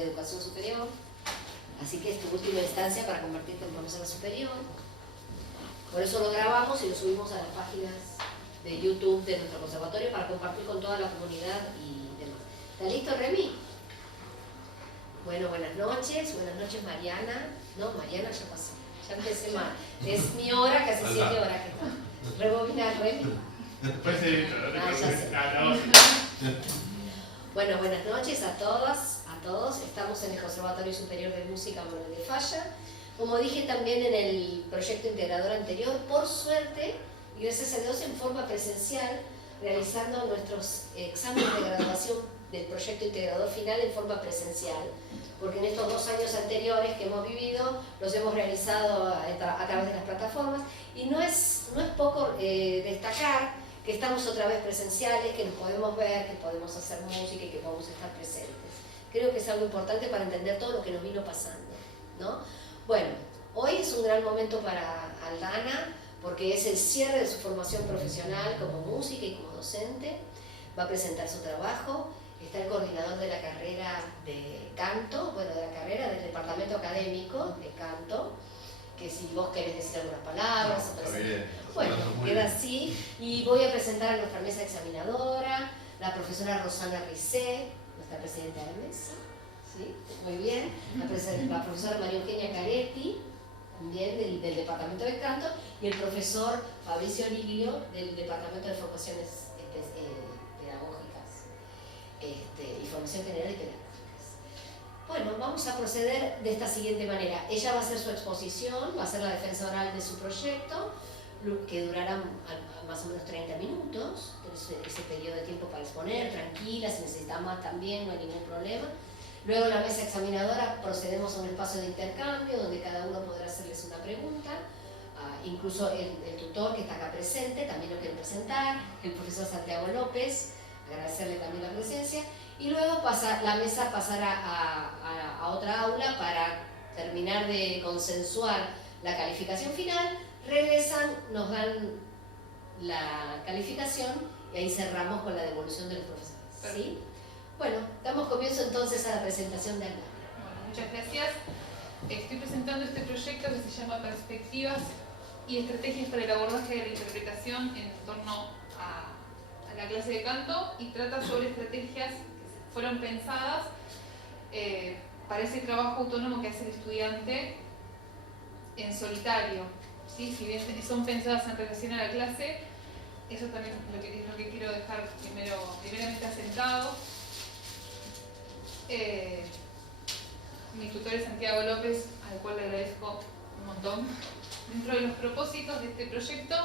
de educación superior, así que es tu última instancia para convertirte en profesora superior. Por eso lo grabamos y lo subimos a las páginas de YouTube de nuestro conservatorio para compartir con toda la comunidad y demás. ¿Está listo, Remy? Bueno, buenas noches Mariana. No, Mariana ya pasó, ya empecé mal. Es mi hora, que hace 7 horas que está. Rebobinar, Remy. Bueno, buenas noches a todas, a todos. Estamos en el Conservatorio Superior de Música Manuel de Falla. Como dije también en el proyecto integrador anterior, por suerte, y gracias a Dios en forma presencial, realizando nuestros exámenes de graduación del proyecto integrador final en forma presencial, porque en estos 2 años anteriores que hemos vivido los hemos realizado a través de las plataformas, y no es poco destacar que estamos otra vez presenciales, que nos podemos ver, que podemos hacer música y que podemos estar presentes. Creo que es algo importante para entender todo lo que nos vino pasando, ¿no? Bueno, hoy es un gran momento para Aldana, porque es el cierre de su formación profesional como música y como docente. Va a presentar su trabajo. Está el coordinador de la carrera de canto, bueno, de la carrera del departamento académico de canto, que si vos querés decir algunas palabras. Bueno, queda así. Y voy a presentar a nuestra mesa examinadora, la profesora Rosana Ricé, nuestra presidenta de mesa. ¿Sí? Muy bien. La profesora María Eugenia Caretti, también del departamento de canto, y el profesor Fabricio Liglio del departamento de formaciones pedagógicas y formación general y pedagógicas. Bueno, vamos a proceder de esta siguiente manera. Ella va a hacer su exposición, va a hacer la defensa oral de su proyecto, que durará más o menos 30 minutos, ese periodo de tiempo para exponer, tranquila, si necesita más también, no hay ningún problema. Luego en la mesa examinadora procedemos a un espacio de intercambio donde cada uno podrá hacerles una pregunta, incluso el tutor que está acá presente también lo quiere presentar, el profesor Santiago López, agradecerle también la presencia, y luego la mesa pasará a otra aula para terminar de consensuar la calificación final. Regresan, nos dan la calificación y ahí cerramos con la devolución de los profesores, ¿sí? Bueno, damos comienzo entonces a la presentación de Aldana. Bueno, muchas gracias. Estoy presentando este proyecto que se llama Perspectivas y Estrategias para el abordaje de la interpretación en torno a la clase de canto, y trata sobre estrategias que fueron pensadas para ese trabajo autónomo que hace el estudiante en solitario, ¿sí? Si bien son pensadas en relación a la clase, eso también es lo que quiero dejar primeramente asentado. Mi tutor es Santiago López, al cual le agradezco un montón. Dentro de los propósitos de este proyecto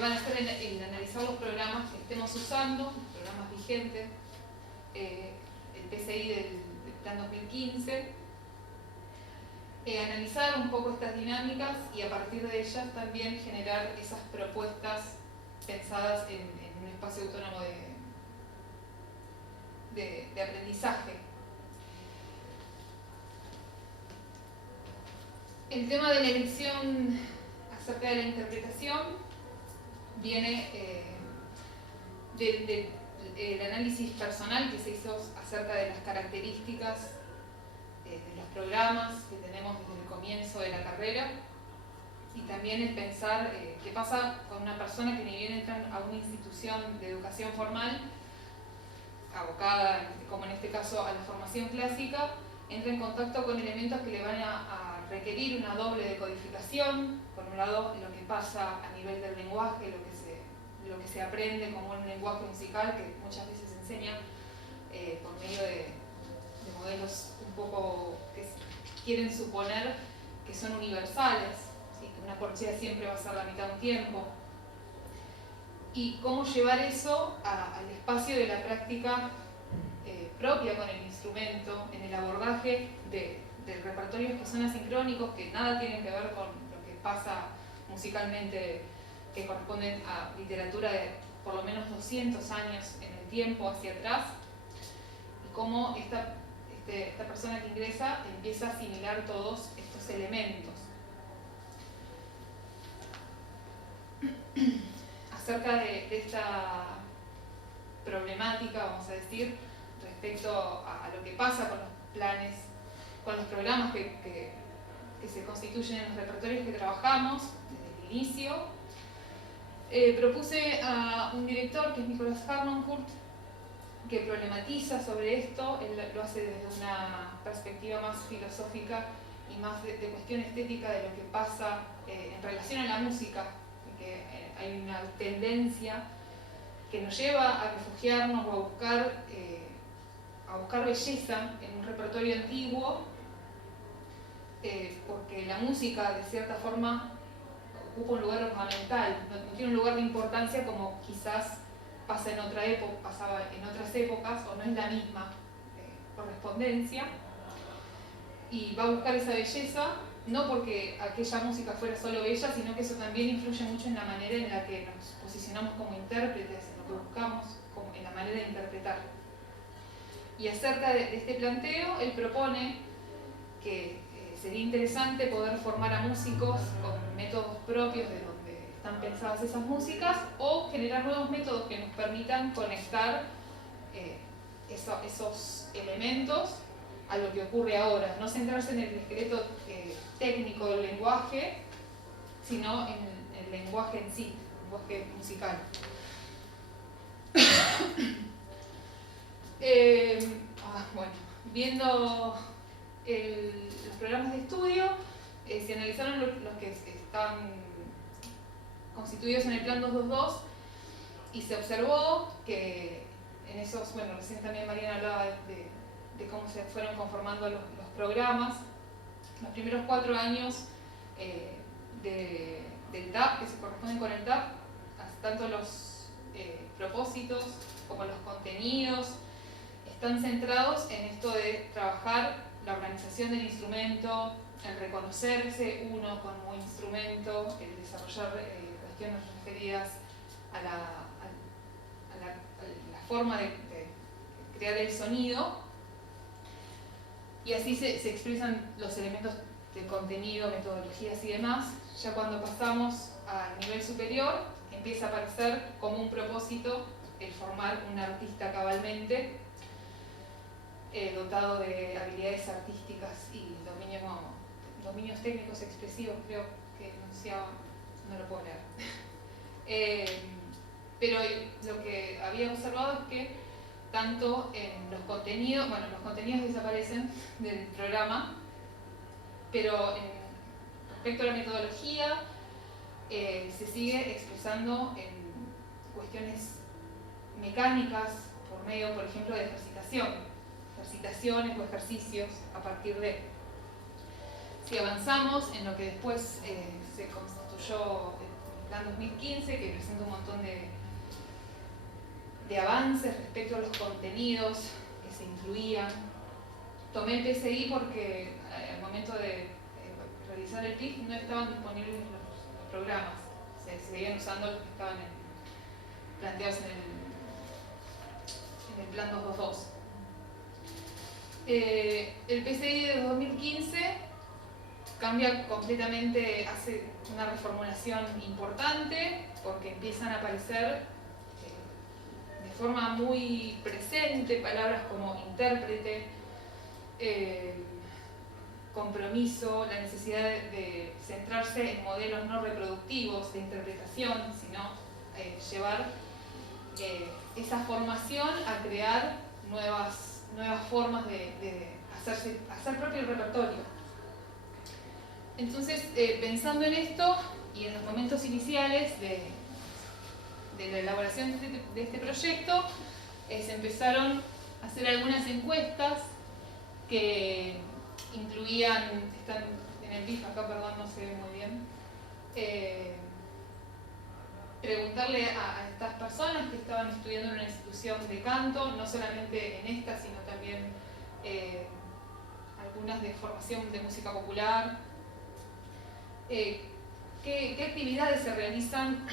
van a estar en analizar los programas que estemos usando, programas vigentes, el PCI del Plan 2015, analizar un poco estas dinámicas y a partir de ellas también generar esas propuestas pensadas en un espacio autónomo de aprendizaje. El tema de la elección acerca de la interpretación viene del análisis personal que se hizo acerca de las características de los programas que tenemos desde el comienzo de la carrera, y también el pensar qué pasa con una persona que ni bien entra a una institución de educación formal, abocada, como en este caso, a la formación clásica, entra en contacto con elementos que le van a requerir una doble decodificación. Por un lado, lo que pasa a nivel del lenguaje, lo que se aprende como un lenguaje musical, que muchas veces se enseña por medio de modelos un poco que quieren suponer que son universales, ¿sí? Que una corchea siempre va a ser la mitad de un tiempo. Y cómo llevar eso al espacio de la práctica propia con el instrumento, en el abordaje de repertorios que son asincrónicos, que nada tienen que ver con lo que pasa musicalmente, que corresponden a literatura de por lo menos 200 años en el tiempo hacia atrás, y cómo esta persona que ingresa empieza a asimilar todos estos elementos. Acerca de esta problemática, vamos a decir, respecto a lo que pasa planes, con los programas que se constituyen en los repertorios que trabajamos desde el inicio. Propuse a un director que es Nicolás Harnoncourt, que problematiza sobre esto. Él lo hace desde una perspectiva más filosófica y más de cuestión estética de lo que pasa en relación a la música, que hay una tendencia que nos lleva a refugiarnos o a buscar belleza en un repertorio antiguo, porque la música de cierta forma ocupa un lugar ornamental, no tiene un lugar de importancia como quizás pasaba en otras épocas, o no es la misma correspondencia, y va a buscar esa belleza, no porque aquella música fuera solo bella, sino que eso también influye mucho en la manera en la que nos posicionamos como intérpretes, en lo que buscamos, en la manera de interpretar. Y acerca de este planteo, él propone que sería interesante poder formar a músicos con métodos propios de donde están pensadas esas músicas, o generar nuevos métodos que nos permitan conectar esos elementos a lo que ocurre ahora, no centrarse en el discreto técnico del lenguaje, sino en el lenguaje en sí, el lenguaje musical. Bueno, viendo los programas de estudio, se analizaron los que están constituidos en el Plan 222 y se observó que en esos, bueno, recién también Mariana hablaba de cómo se fueron conformando los programas. Los primeros 4 años del TAP, que se corresponden con el TAP, tanto los propósitos como los contenidos están centrados en esto de trabajar la organización del instrumento, el reconocerse uno como instrumento, el desarrollar cuestiones referidas a la forma de crear el sonido, y así se expresan los elementos de contenido, metodologías y demás. Ya cuando pasamos al nivel superior, empieza a aparecer como un propósito el formar un artista cabalmente, dotado de habilidades artísticas y dominios técnicos expresivos, creo que enunciaba, no lo puedo leer. Pero lo que había observado es que tanto en los contenidos desaparecen del programa, pero respecto a la metodología se sigue expresando en cuestiones mecánicas por medio, por ejemplo, de ejercitaciones o ejercicios a partir de. Si avanzamos en lo que después se constituyó el Plan 2015, que presenta un montón de avances respecto a los contenidos que se incluían. Tomé el PSI porque al momento de realizar el PIC no estaban disponibles los programas, se seguían usando los que estaban planteados en el Plan 222. El PSI de 2015 cambia completamente, hace una reformulación importante, porque empiezan a aparecer de forma muy presente palabras como intérprete, compromiso, la necesidad de centrarse en modelos no reproductivos de interpretación, sino llevar esa formación a crear nuevas formas de hacer propio el repertorio. Entonces, pensando en esto y en los momentos iniciales de la elaboración de este proyecto, se empezaron a hacer algunas encuestas que incluían, están en el BIF acá, perdón, no se ve muy bien, preguntarle a estas personas que estaban estudiando en una institución de canto, no solamente en esta, sino también algunas de formación de música popular, qué actividades se realizan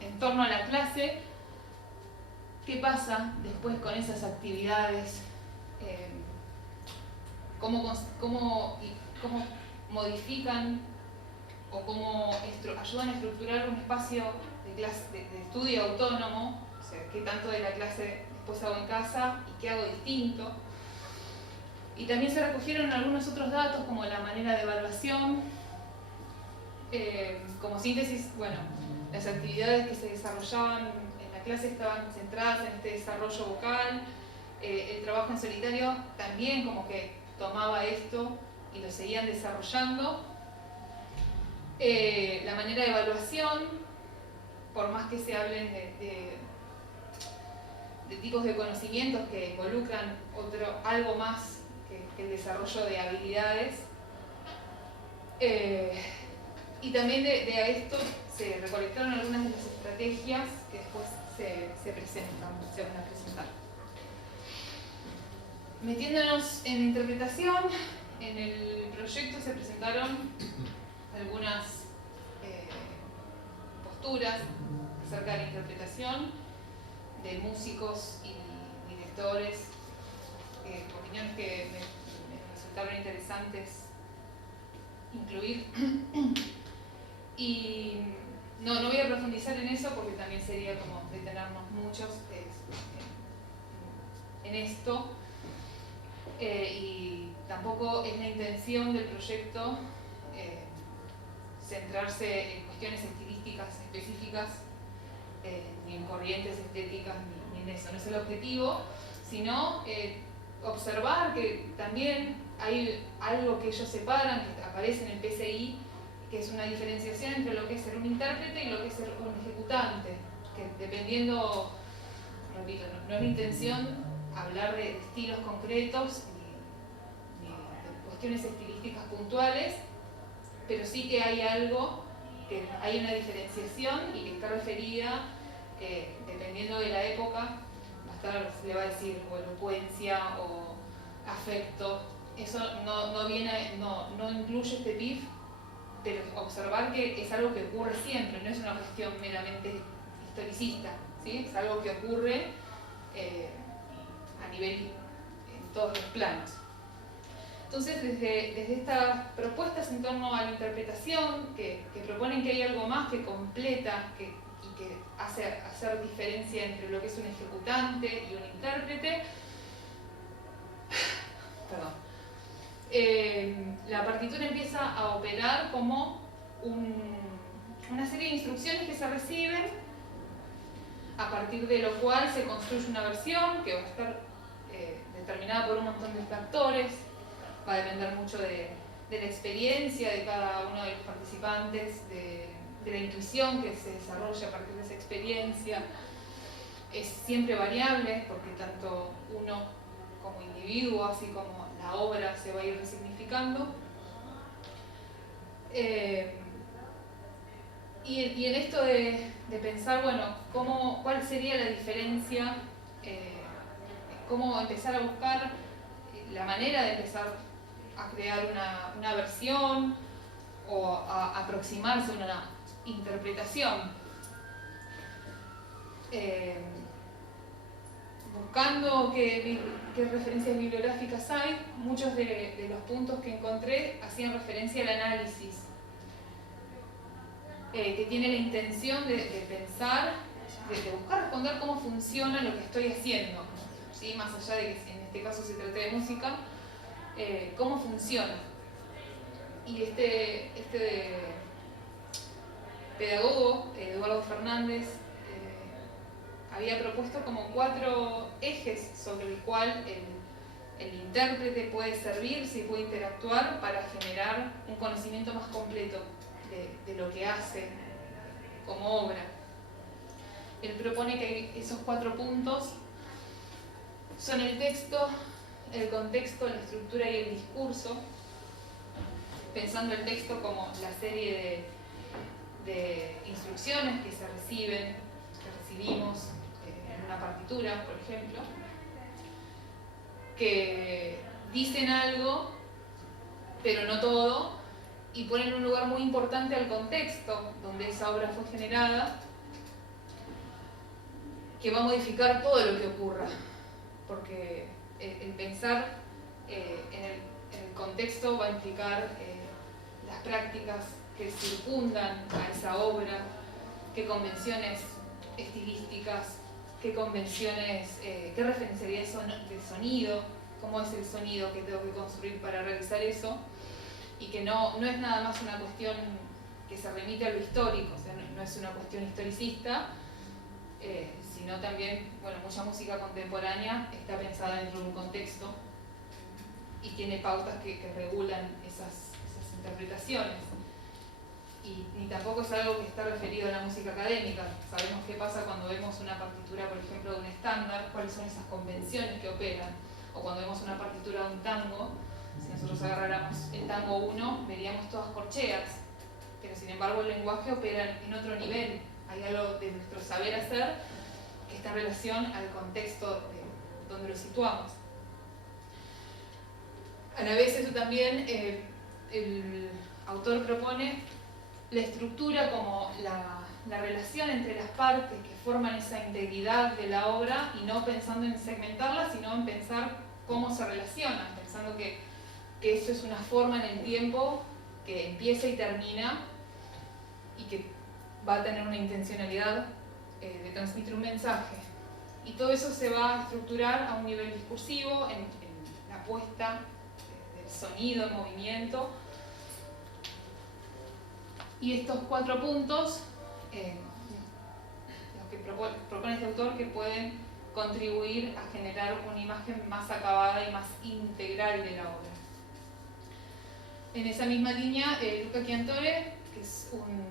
en torno a la clase, qué pasa después con esas actividades, cómo modifican o cómo ayudan a estructurar un espacio de estudio autónomo, o sea, qué tanto de la clase después hago en casa y qué hago distinto. Y también se recogieron algunos otros datos como la manera de evaluación. Como síntesis, bueno, las actividades que se desarrollaban en la clase estaban centradas en este desarrollo vocal. El trabajo en solitario también como que tomaba esto y lo seguían desarrollando. La manera de evaluación, por más que se hablen de tipos de conocimientos que involucran algo más que el desarrollo de habilidades. Y también de esto se recolectaron algunas de las estrategias que después se van a presentar. Metiéndonos en interpretación, en el proyecto se presentaron algunas posturas acerca de la interpretación de músicos y directores, opiniones que me resultaron interesantes incluir. Y no voy a profundizar en eso porque también sería como detenernos muchos en esto. Y tampoco es la intención del proyecto centrarse en cuestiones estilísticas específicas, ni en corrientes estéticas, ni en eso. No es el objetivo, sino observar que también hay algo que ellos separan, que aparece en el PCI, que es una diferenciación entre lo que es ser un intérprete y lo que es ser un ejecutante, que dependiendo, repito, no es la intención hablar de estilos concretos ni de cuestiones estilísticas puntuales, pero sí que hay algo, que hay una diferenciación y que está referida, dependiendo de la época, se le va a decir o elocuencia o afecto. Eso no incluye este PIF, pero observar que es algo que ocurre siempre, no es una cuestión meramente historicista, ¿sí? Es algo que ocurre a nivel, en todos los planos. Entonces, desde estas propuestas en torno a la interpretación, que proponen que hay algo más que completa y que hace hacer diferencia entre lo que es un ejecutante y un intérprete, la partitura empieza a operar como una serie de instrucciones que se reciben, a partir de lo cual se construye una versión que va a estar determinada por un montón de factores. Va a depender mucho de la experiencia de cada uno de los participantes, de la intuición que se desarrolla a partir de esa experiencia. Es siempre variable porque tanto uno como individuo, así como la obra, se va a ir resignificando. Y en esto de pensar, bueno, cuál sería la diferencia, cómo empezar a buscar la manera de empezar a crear una versión o a aproximarse a una interpretación. Buscando qué referencias bibliográficas hay, muchos de los puntos que encontré hacían referencia al análisis, que tiene la intención de pensar, de buscar responder cómo funciona lo que estoy haciendo, ¿sí? Más allá de que en este caso se trate de música, cómo funciona. Y este pedagogo, Eduardo Fernández, había propuesto como 4 ejes sobre el cual el intérprete puede servirse y puede interactuar para generar un conocimiento más completo de lo que hace como obra. Él propone que esos 4 puntos son el texto, el contexto, la estructura y el discurso, pensando el texto como la serie de instrucciones que recibimos en una partitura, por ejemplo, que dicen algo, pero no todo, y ponen un lugar muy importante al contexto donde esa obra fue generada, que va a modificar todo lo que ocurra, porque el pensar en el contexto va a implicar las prácticas que circundan a esa obra, qué convenciones estilísticas, qué convenciones, qué referencialidad de sonido, cómo es el sonido que tengo que construir para realizar eso, y que no es nada más una cuestión que se remite a lo histórico, o sea, no es una cuestión historicista, sino también, bueno, mucha música contemporánea está pensada dentro de un contexto y tiene pautas que regulan esas interpretaciones. Y ni tampoco es algo que está referido a la música académica. Sabemos qué pasa cuando vemos una partitura, por ejemplo, de un estándar, cuáles son esas convenciones que operan. O cuando vemos una partitura de un tango, si nosotros agarráramos el tango 1, veríamos todas corcheas, pero sin embargo el lenguaje opera en otro nivel. Hay algo de nuestro saber hacer que está en relación al contexto de donde lo situamos. A la vez eso también el autor propone la estructura como la relación entre las partes que forman esa integridad de la obra, y no pensando en segmentarla, sino en pensar cómo se relacionan, pensando que eso es una forma en el tiempo que empieza y termina y que va a tener una intencionalidad de transmitir un mensaje. Y todo eso se va a estructurar a un nivel discursivo, en la puesta del sonido, el movimiento. Y estos 4 puntos, los que propone este autor, que pueden contribuir a generar una imagen más acabada y más integral de la obra. En esa misma línea, Luca Chiantore, que es un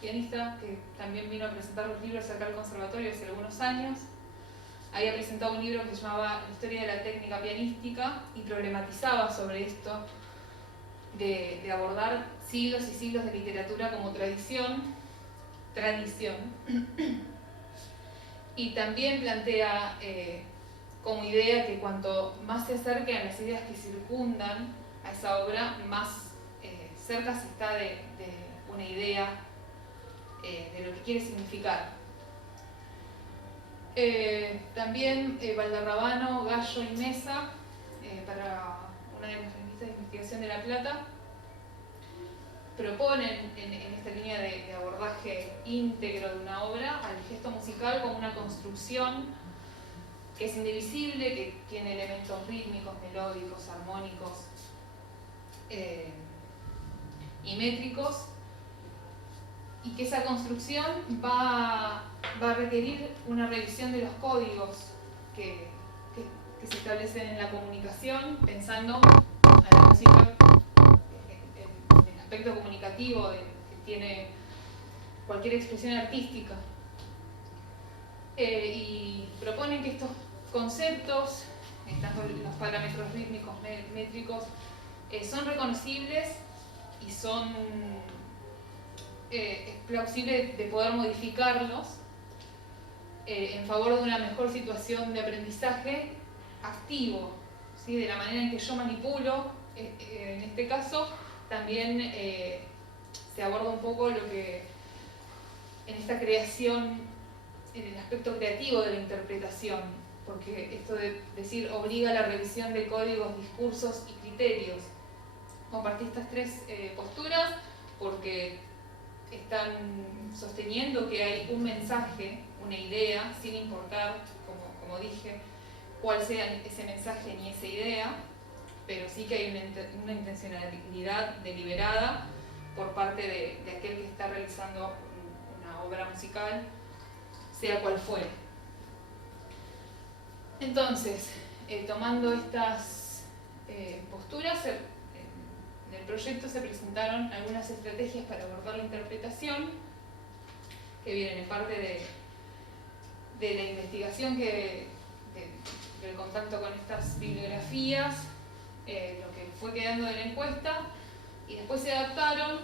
pianista que también vino a presentar los libros acá al conservatorio hace algunos años, había presentado un libro que se llamaba La historia de la técnica pianística y problematizaba sobre esto de abordar siglos y siglos de literatura como tradición, y también plantea como idea que cuanto más se acerque a las ideas que circundan a esa obra, más cerca se está de una idea de lo que quiere significar. También Valderrabano, Gallo y Mesa, para una de las revistas de investigación de La Plata, proponen en esta línea de abordaje íntegro de una obra al gesto musical como una construcción que es indivisible, que tiene elementos rítmicos, melódicos, armónicos y métricos, y que esa construcción va a requerir una revisión de los códigos que se establecen en la comunicación, pensando a la música en el aspecto comunicativo que tiene cualquier expresión artística. Y proponen que estos conceptos, tanto los parámetros rítmicos, métricos, son reconocibles y es plausible de poder modificarlos en favor de una mejor situación de aprendizaje activo, ¿sí? De la manera en que yo manipulo, en este caso, también se aborda un poco lo que en esta creación, en el aspecto creativo de la interpretación, porque esto de decir obliga a la revisión de códigos, discursos y criterios. Compartí estas 3 posturas porque están sosteniendo que hay un mensaje, una idea, sin importar, como dije, cuál sea ese mensaje ni esa idea, pero sí que hay una intencionalidad deliberada por parte de aquel que está realizando una obra musical, sea cual fuere. Entonces, tomando estas posturas, en el proyecto se presentaron algunas estrategias para abordar la interpretación, que vienen en parte de la investigación del contacto con estas bibliografías, lo que fue quedando de la encuesta, y después se adaptaron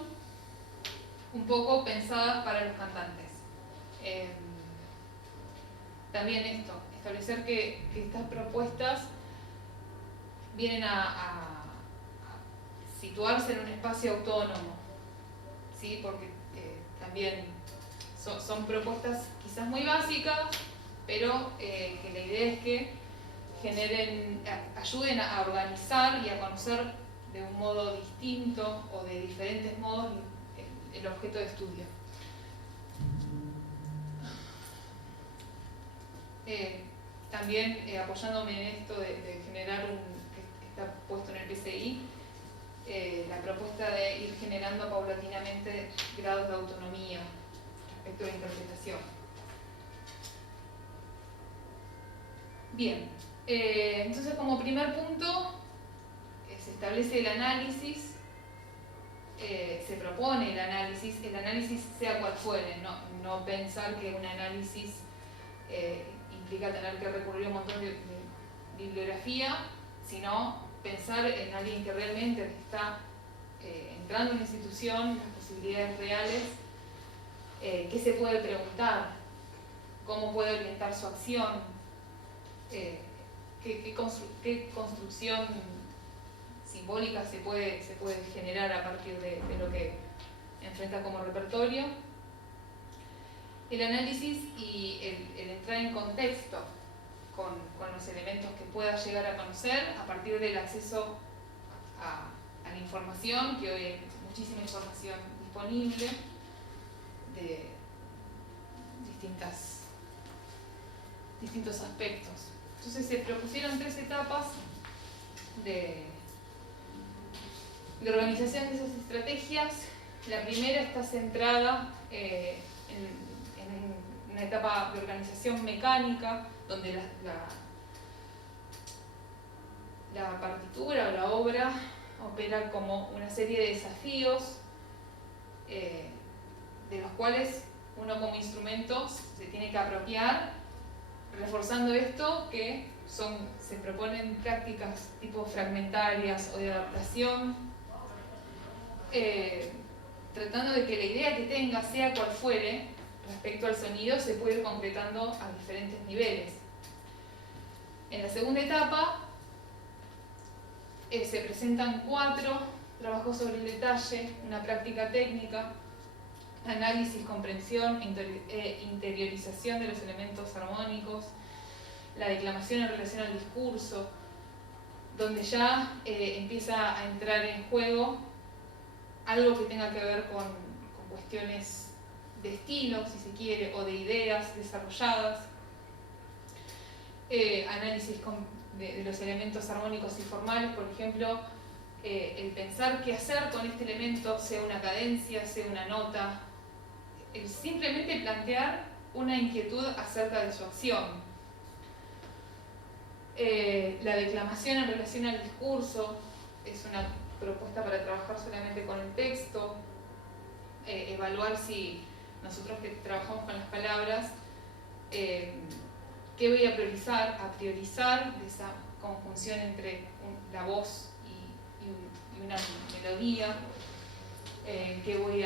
un poco pensadas para los cantantes. También establecer que estas propuestas vienen a situarse en un espacio autónomo, ¿sí? Porque también son propuestas quizás muy básicas, pero que la idea es que ayuden a organizar y a conocer de un modo distinto o de diferentes modos el objeto de estudio. También apoyándome en esto de generar está puesto en el PCI, la propuesta de ir generando paulatinamente grados de autonomía respecto a la interpretación. Bien, entonces como primer punto se establece el análisis, se propone el análisis sea cual fuere, no pensar que un análisis implica tener que recurrir a un montón de bibliografía, sino pensar en alguien que realmente está entrando en una institución, las posibilidades reales, qué se puede preguntar, cómo puede orientar su acción, qué construcción simbólica se puede generar a partir de lo que enfrenta como repertorio. El análisis y el entrar en contexto con los elementos que pueda llegar a conocer a partir del acceso a la información, que hoy hay muchísima información disponible de distintos aspectos. Entonces se propusieron 3 etapas de organización de esas estrategias. La primera está centrada en una etapa de organización mecánica, donde la partitura o la obra opera como una serie de desafíos de los cuales uno como instrumento se tiene que apropiar, reforzando esto que se proponen prácticas tipo fragmentarias o de adaptación, tratando de que la idea que tenga, sea cual fuere, respecto al sonido, se puede ir concretando a diferentes niveles. En la segunda etapa se presentan 4 trabajos sobre el detalle, una práctica técnica, análisis, comprensión e interiorización de los elementos armónicos, la declamación en relación al discurso, donde ya empieza a entrar en juego algo que tenga que ver con cuestiones de estilo, si se quiere, o de ideas desarrolladas, análisis de los elementos armónicos y formales, por ejemplo, el pensar qué hacer con este elemento, sea una cadencia, sea una nota, el simplemente plantear una inquietud acerca de su acción. La declamación en relación al discurso es una propuesta para trabajar solamente con el texto, evaluar si nosotros que trabajamos con las palabras, qué voy a priorizar de esa conjunción entre la voz y una melodía, en qué me voy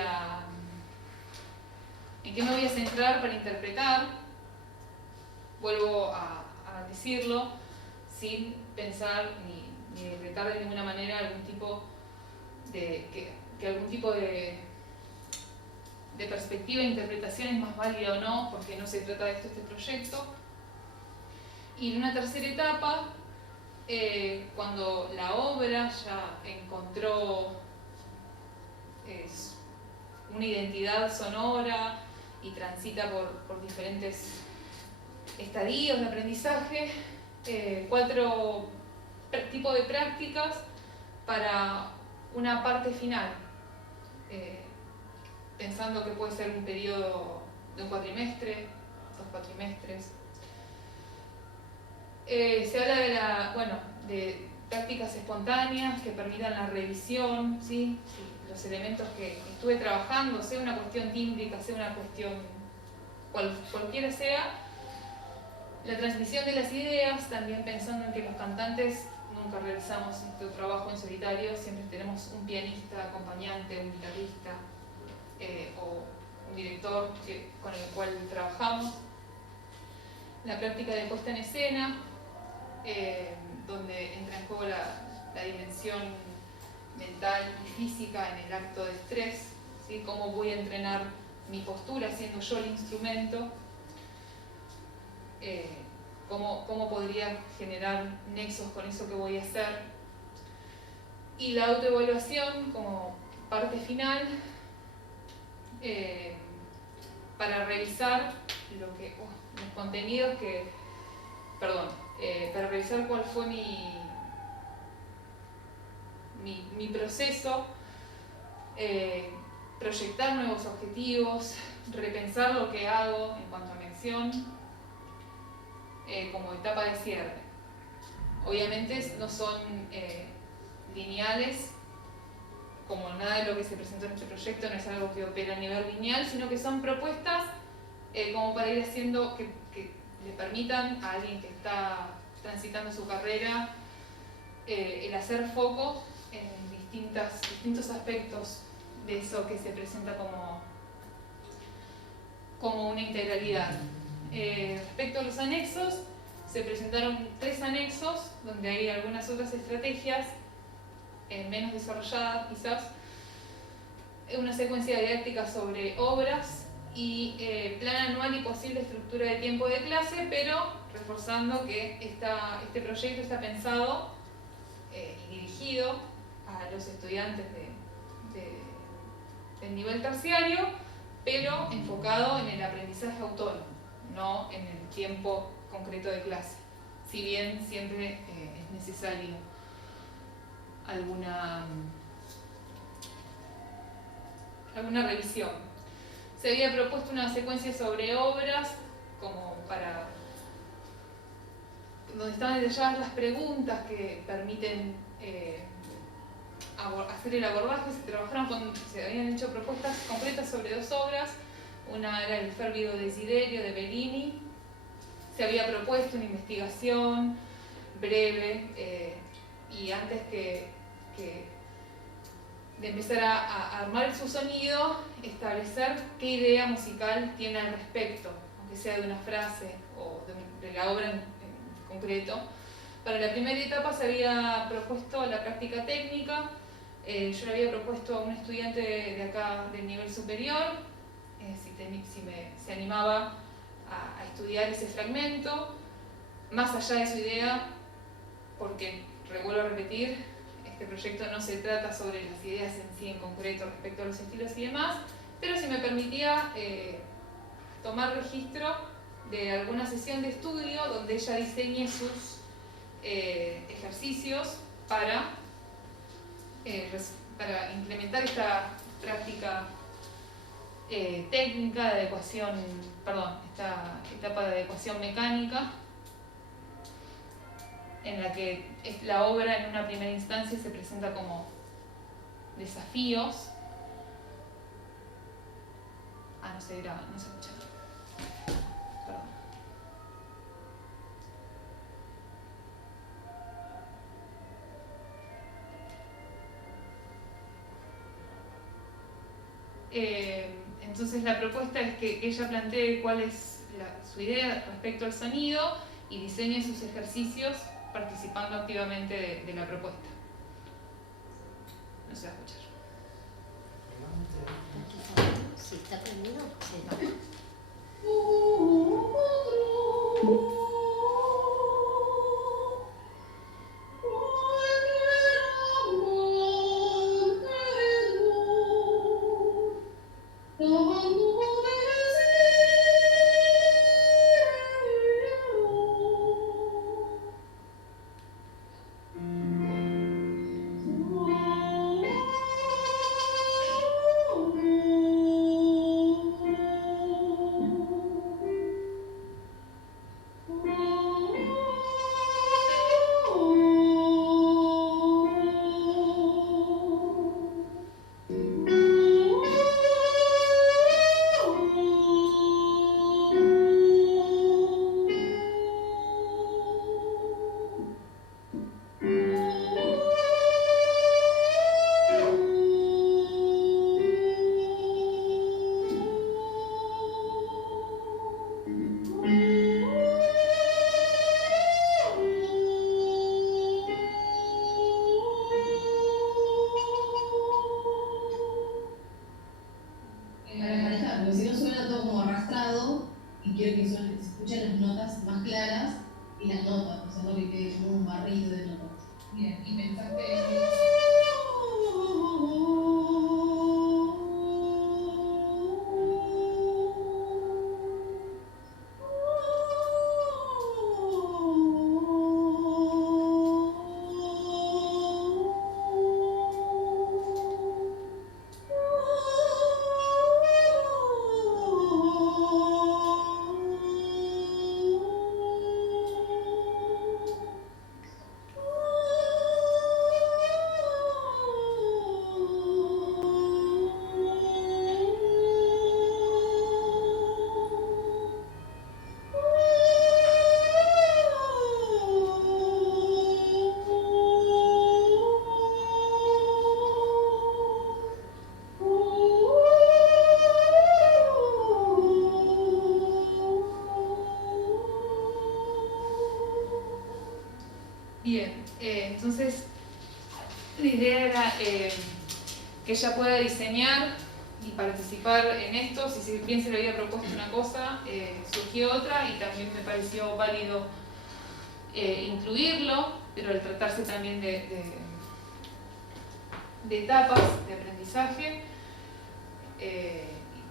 a centrar para interpretar. Vuelvo a decirlo, sin pensar ni decretar de ninguna manera algún tipo de perspectiva de interpretación es más válida o no, porque no se trata de esto este proyecto. Y en una tercera etapa, cuando la obra ya encontró una identidad sonora y transita por diferentes estadios de aprendizaje, 4 tipos de prácticas para una parte final, pensando que puede ser un periodo de un cuatrimestre, 2 cuatrimestres. Se habla de prácticas espontáneas que permitan la revisión, ¿sí? Los elementos que estuve trabajando, sea una cuestión tímbrica, sea una cuestión cualquiera sea, la transmisión de las ideas, también pensando en que los cantantes nunca realizamos nuestro trabajo en solitario, siempre tenemos un pianista, acompañante, un guitarrista o un director con el cual trabajamos. La práctica de puesta en escena, donde entra en juego la dimensión mental y física en el acto de estrés, ¿sí? Cómo voy a entrenar mi postura siendo yo el instrumento, cómo podría generar nexos con eso que voy a hacer. Y la autoevaluación como parte final, para revisar los contenidos para revisar cuál fue mi proceso, proyectar nuevos objetivos, repensar lo que hago en cuanto a mención, como etapa de cierre. Obviamente no son lineales, como nada de lo que se presentó en este proyecto no es algo que opera a nivel lineal, sino que son propuestas como para ir haciendo que le permitan a alguien que está transitando su carrera el hacer foco en distintos aspectos de eso que se presenta como una integralidad. Respecto a los anexos, se presentaron 3 anexos donde hay algunas otras estrategias menos desarrolladas quizás, una secuencia didáctica sobre obras y plan anual y posible estructura de tiempo de clase, pero reforzando que este proyecto está pensado y dirigido a los estudiantes del nivel terciario, pero enfocado en el aprendizaje autónomo, no en el tiempo concreto de clase, si bien siempre es necesario alguna revisión. Se había propuesto una secuencia sobre obras, como para donde estaban detalladas las preguntas que permiten hacer el abordaje. Se habían hecho propuestas concretas sobre 2 obras. Una era el Fervido Desiderio de Bellini. Se había propuesto una investigación breve y antes de empezar a armar su sonido, establecer qué idea musical tiene al respecto, aunque sea de una frase o de la obra en concreto. Para la primera etapa se había propuesto la práctica técnica. Yo le había propuesto a un estudiante de acá del nivel superior si se animaba a estudiar ese fragmento, más allá de su idea, porque, vuelvo a repetir, este proyecto no se trata sobre las ideas en sí en concreto respecto a los estilos y demás, pero si me permitía tomar registro de alguna sesión de estudio donde ella diseñe sus ejercicios para implementar esta práctica técnica de adecuación, esta etapa de adecuación mecánica, en la que la obra en una primera instancia se presenta como desafíos. No se graba, no se escucha. Perdón. Entonces la propuesta es que ella plantee cuál es su idea respecto al sonido y diseñe sus ejercicios participando activamente de la propuesta. No se va a escuchar. Si está prendido, se va. Bien, entonces la idea era que ella pueda diseñar y participar en esto. Si bien se le había propuesto una cosa, surgió otra y también me pareció válido incluirlo, pero al tratarse también de etapas de aprendizaje,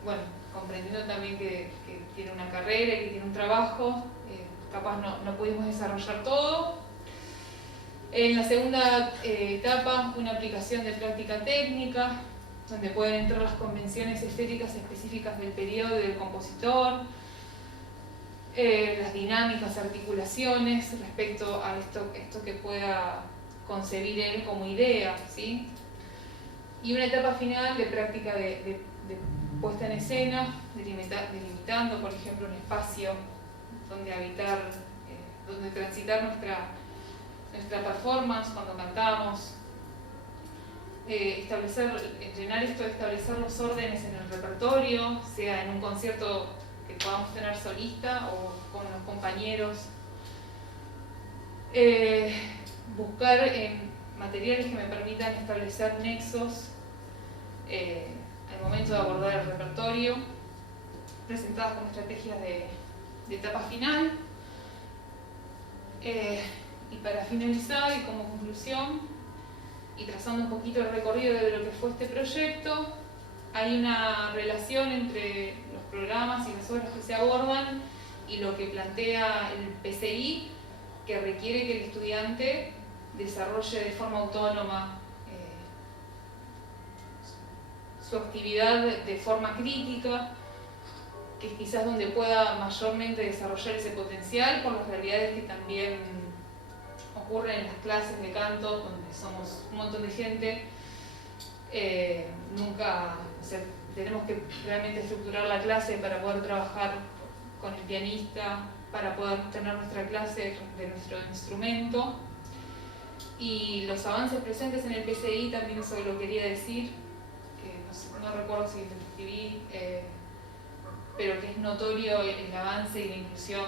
bueno, comprendiendo también que tiene una carrera y que tiene un trabajo, capaz no pudimos desarrollar todo. En la segunda etapa, una aplicación de práctica técnica, donde pueden entrar las convenciones estéticas específicas del periodo y del compositor, las dinámicas, articulaciones respecto a esto que pueda concebir él como idea, ¿sí? Y una etapa final de práctica de puesta en escena, delimitando, por ejemplo, un espacio donde habitar, donde transitar nuestra performance cuando cantamos, llenar esto de establecer los órdenes en el repertorio, sea en un concierto que podamos tener solista o con los compañeros, buscar materiales que me permitan establecer nexos al momento de abordar el repertorio, presentadas como estrategias de etapa final. Y para finalizar y como conclusión, y trazando un poquito el recorrido de lo que fue este proyecto, hay una relación entre los programas y las obras que se abordan y lo que plantea el PCI, que requiere que el estudiante desarrolle de forma autónoma su actividad de forma crítica, que es quizás donde pueda mayormente desarrollar ese potencial por las realidades que también ocurren en las clases de canto, donde somos un montón de gente. Tenemos que realmente estructurar la clase para poder trabajar con el pianista, para poder tener nuestra clase de nuestro instrumento. Y los avances presentes en el PCI también eso lo quería decir, que no recuerdo si lo escribí, pero que es notorio el avance y la inclusión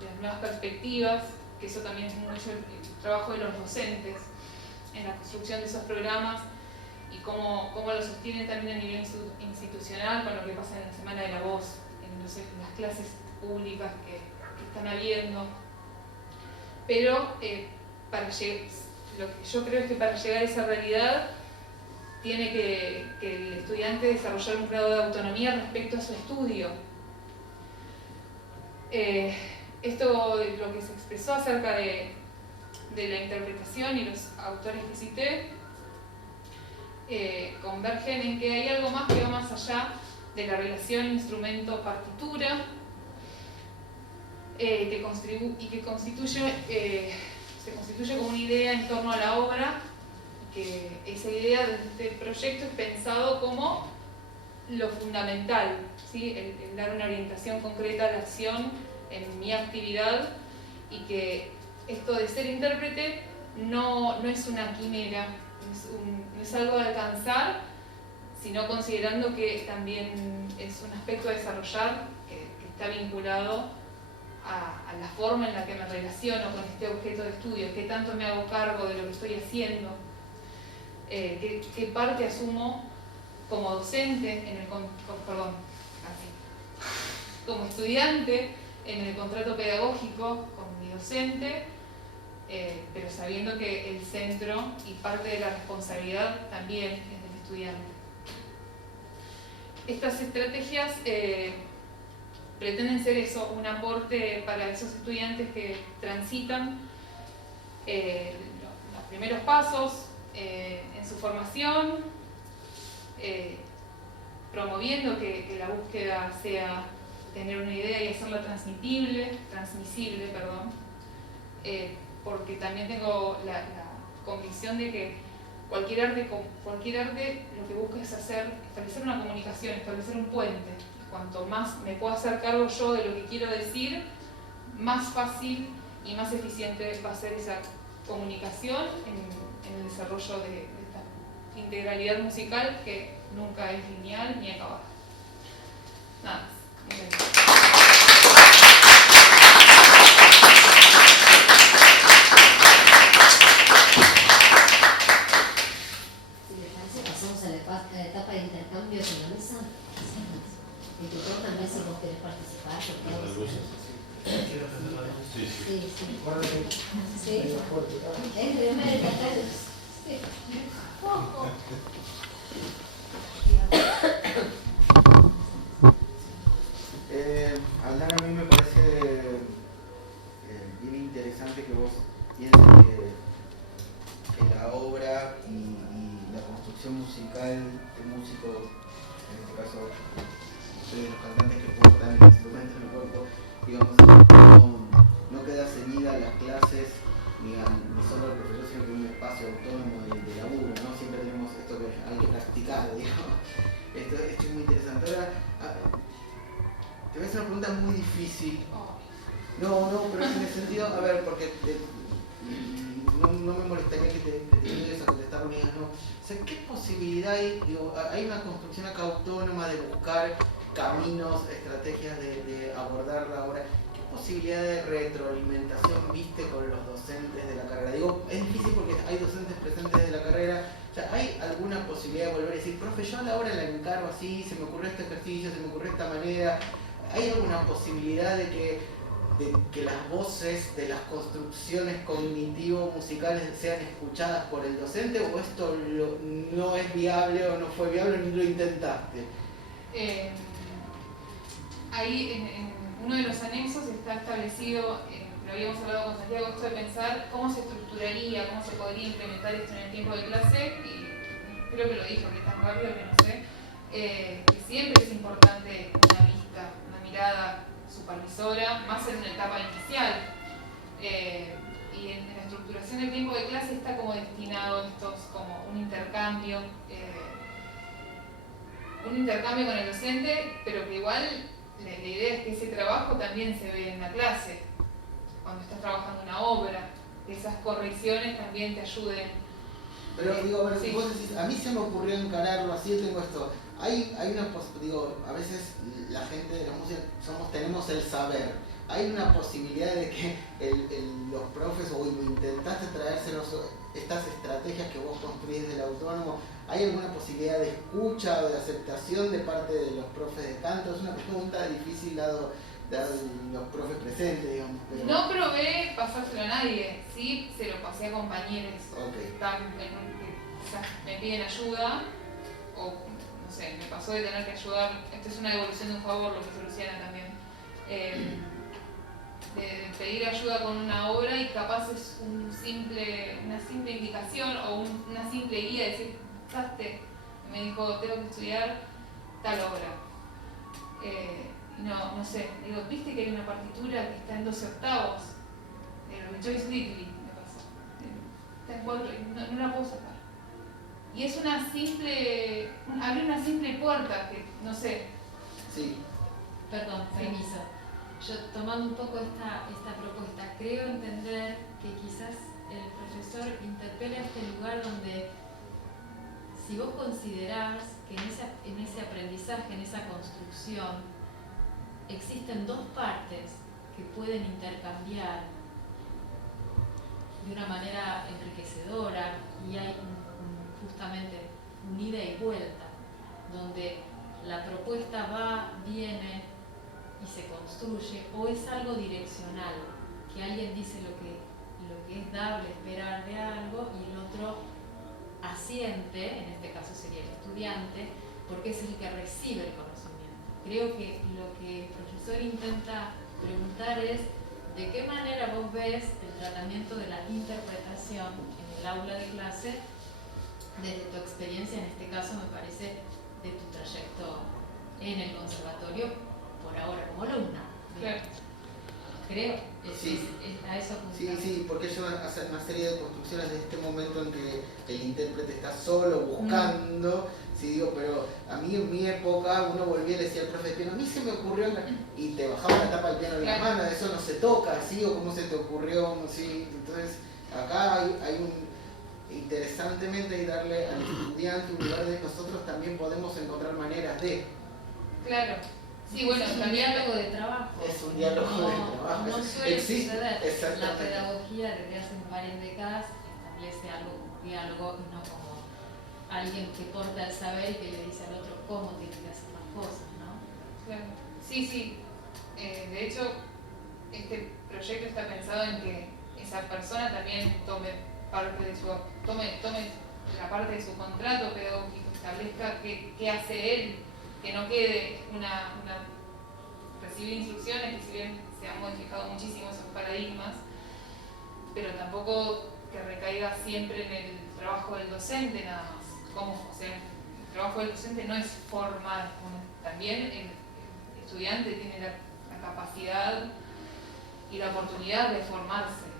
de las nuevas perspectivas, que eso también es mucho el trabajo de los docentes en la construcción de esos programas y cómo lo sostienen también a nivel institucional con lo que pasa en la Semana de la Voz, en las clases públicas que están habiendo. Pero lo que yo creo es que para llegar a esa realidad tiene que el estudiante desarrollar un grado de autonomía respecto a su estudio. Esto es lo que se expresó acerca de la interpretación y los autores que cité, convergen en que hay algo más que va más allá de la relación instrumento-partitura, se constituye como una idea en torno a la obra, que esa idea de este proyecto es pensado como lo fundamental, ¿sí? el dar una orientación concreta a la acción en mi actividad, y que esto de ser intérprete no es una quimera, no es algo de alcanzar, sino considerando que también es un aspecto a desarrollar que está vinculado a la forma en la que me relaciono con este objeto de estudio, qué tanto me hago cargo de lo que estoy haciendo, qué parte asumo como docente, como estudiante en el contrato pedagógico con mi docente, pero sabiendo que el centro y parte de la responsabilidad también es del estudiante. Estas estrategias pretenden ser eso, un aporte para esos estudiantes que transitan los primeros pasos en su formación, promoviendo que la búsqueda sea tener una idea y hacerla transmisible, porque también tengo la convicción de que cualquier arte lo que busca es establecer una comunicación, establecer un puente. Cuanto más me puedo hacer cargo yo de lo que quiero decir, más fácil y más eficiente va a ser esa comunicación en el desarrollo de esta integralidad musical que nunca es lineal ni acabada. Nada más. Muchas gracias. compositor también, si vos querés participar. Sí, sí. Sí. Es tremendo. Sí. Aldana, a mí me parece bien interesante que vos pienses que la obra y la construcción musical de músicos, en este caso ustedes los cantantes que portan el instrumento en el cuerpo, digamos, no queda ceñida a las clases ni solo al profesor, sino que es un espacio autónomo de laburo, ¿no? Siempre tenemos esto que hay que practicar, digamos. Esto es muy interesante. Ahora, te voy a hacer una pregunta muy difícil. No, pero en el sentido, a ver, porque no me molestaría que te ayudes a contestar ni no. O sea, ¿qué posibilidad hay? Digo, hay una construcción acá autónoma de buscar caminos, estrategias de abordar la obra. ¿Qué posibilidad de retroalimentación viste con los docentes de la carrera? Digo, es difícil porque hay docentes presentes de la carrera. O sea, ¿hay alguna posibilidad de volver a decir, profe, yo a la obra la encaro así, se me ocurrió este ejercicio, se me ocurrió esta manera? ¿Hay alguna posibilidad de que las voces de las construcciones cognitivo-musicales sean escuchadas por el docente, o esto no es viable o no fue viable ni lo intentaste? Ahí en uno de los anexos está establecido, lo habíamos hablado con Santiago, esto de pensar cómo se estructuraría, cómo se podría implementar esto en el tiempo de clase, y creo que lo dijo, que tan rápido que no sé, que siempre es importante una vista, una mirada supervisora, más en una etapa inicial. Y en la estructuración del tiempo de clase está como destinado esto como un intercambio con el docente, pero que igual la idea es que ese trabajo también se ve en la clase, cuando estás trabajando una obra, que esas correcciones también te ayuden. Pero digo, a ver, sí. vos decís, a mí se me ocurrió encararlo así, yo tengo esto. Hay una digo, a veces la gente de la música tenemos el saber. Hay una posibilidad de que los profes, o intentaste traérselos estas estrategias que vos construís del autónomo, ¿hay alguna posibilidad de escucha o de aceptación de parte de los profes de canto? Es una pregunta difícil dado los profes presentes, digamos. Pero... No probé pasárselo a nadie, sí se lo pasé a compañeros que quizás me piden ayuda, o no sé, me pasó de tener que ayudar. Esto es una devolución de un favor, lo que hizo Luciana también. De pedir ayuda con una obra y capaz es una simple indicación o una simple guía, decir, me dijo, tengo que estudiar tal obra. No sé, digo, viste que hay una partitura que está en 12 octavos, lo de Joyce Ridley me pasó, está en 4 y no la puedo sacar. Y es abrir una simple puerta que, no sé. Sí. Perdón, permiso. Yo tomando un poco esta propuesta, creo entender que quizás el profesor interpela este lugar donde, si vos considerás que en ese aprendizaje, en esa construcción, existen dos partes que pueden intercambiar de una manera enriquecedora y hay justamente un ida y vuelta, donde la propuesta va, viene y se construye, o es algo direccional, que alguien dice lo que es dable esperar de algo y el otro asiente, en este caso sería el estudiante, porque es el que recibe el conocimiento. Creo que lo que el profesor intenta preguntar es de qué manera vos ves el tratamiento de la interpretación en el aula de clase desde tu experiencia, en este caso me parece de tu trayecto en el conservatorio, por ahora como alumna. Claro. Creo, sí. A eso apuntamos. Sí, porque ellos hacen una serie de construcciones de este momento en que el intérprete está solo, buscando, sí, digo, pero a mí en mi época uno volvía y le decía al profe de piano, a mí se me ocurrió, y te bajaba la tapa del piano de la mano, eso no se toca, ¿sí? O cómo se te ocurrió, ¿sí? Entonces, acá hay interesantemente, darle al estudiante un lugar de nosotros también podemos encontrar maneras de... Claro. Sí, bueno, es un diálogo de trabajo. Es un diálogo de trabajo. No suele suceder. La pedagogía desde hace un par de décadas establece algo como diálogo y no como alguien que porta el saber y que le dice al otro cómo tiene que hacer las cosas, ¿no? Claro. Sí, sí. De hecho, este proyecto está pensado en que esa persona también tome la parte de su contrato pedagógico, establezca qué hace él, que no quede recibir instrucciones, que si bien se han modificado muchísimo esos paradigmas, pero tampoco que recaiga siempre en el trabajo del docente nada más. O sea, el trabajo del docente no es formar, también el estudiante tiene la capacidad y la oportunidad de formarse,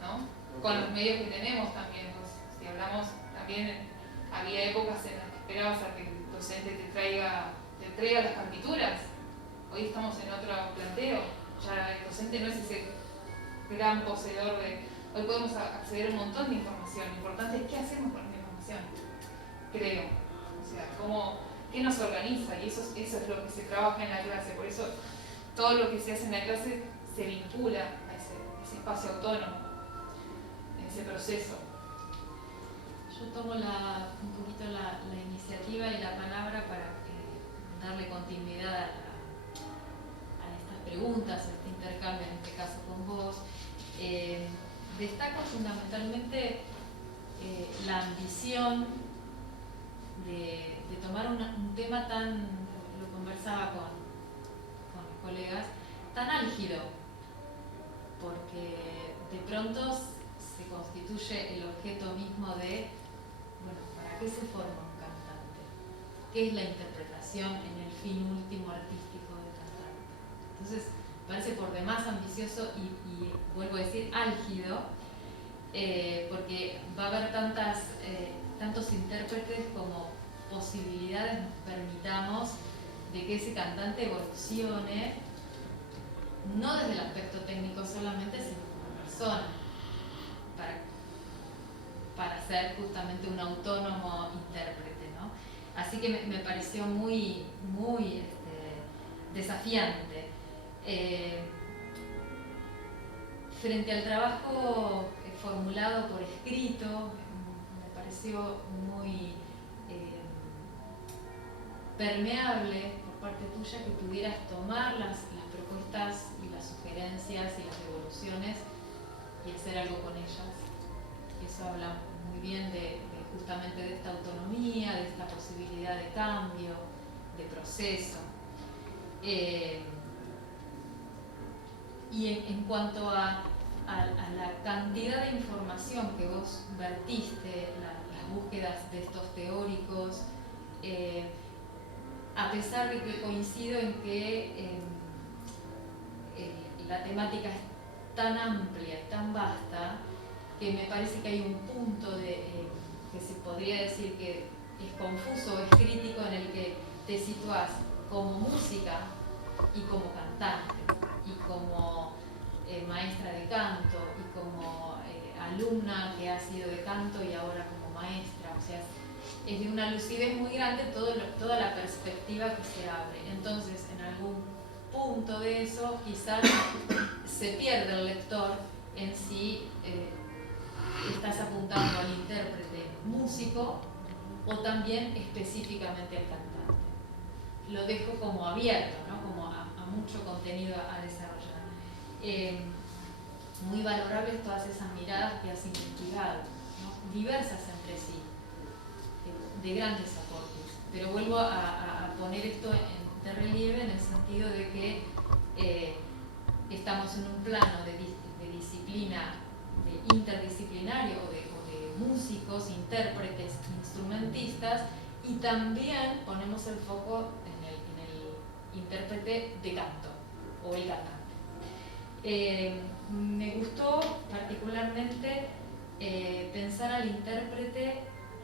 ¿no? Con los medios que tenemos también. Pues, si hablamos, también había épocas en las que esperabas a que el docente te traiga las partituras. Hoy estamos en otro planteo. Ya el docente no es ese gran poseedor de... Hoy podemos acceder a un montón de información. Lo importante es qué hacemos con esa información, creo. O sea, qué nos organiza, y eso es lo que se trabaja en la clase. Por eso todo lo que se hace en la clase se vincula a ese espacio autónomo, en ese proceso. Yo tomo un poquito la iniciativa y la palabra para darle continuidad a estas preguntas, a este intercambio, en este caso con vos. Destaco fundamentalmente la ambición de tomar un tema lo conversaba con mis colegas, tan álgido, porque de pronto se constituye el objeto mismo de, bueno, ¿para qué se forma un cantante? ¿Qué es la interpretación en el fin último artístico del cantante? Entonces, parece por demás ambicioso y vuelvo a decir álgido, porque va a haber tantos intérpretes como posibilidades nos permitamos de que ese cantante evolucione, no desde el aspecto técnico solamente, sino como persona, para ser justamente un autónomo intérprete, ¿no? Así que me pareció muy, muy desafiante. Frente al trabajo formulado por escrito, me pareció muy permeable por parte tuya que pudieras tomar las propuestas y las sugerencias y las evoluciones y hacer algo con ellas. Eso habla muy bien justamente de esta autonomía, de esta posibilidad de cambio, de proceso. Y en cuanto a la cantidad de información que vos vertiste, las búsquedas de estos teóricos, a pesar de que coincido en que la temática es tan amplia y tan vasta, que me parece que hay un punto que se podría decir que es confuso o es crítico, en el que te situás como música y como cantante, y como maestra de canto, y como alumna que ha sido de canto y ahora como maestra. O sea, es de una lucidez muy grande toda la perspectiva que se abre. Entonces, en algún punto de eso, quizás se pierde el lector en si estás apuntando al intérprete músico o también específicamente al cantante. Lo dejo como abierto, ¿no? Como a mucho contenido a desarrollar. Muy valorables todas esas miradas que has investigado, ¿no? Diversas entre sí, de grandes aportes. Pero vuelvo a poner esto de relieve en el sentido de que estamos en un plano de disciplina, de interdisciplinario o de músicos, intérpretes, instrumentistas, y también ponemos el foco en el intérprete de canto o el cantante. Me gustó particularmente pensar al intérprete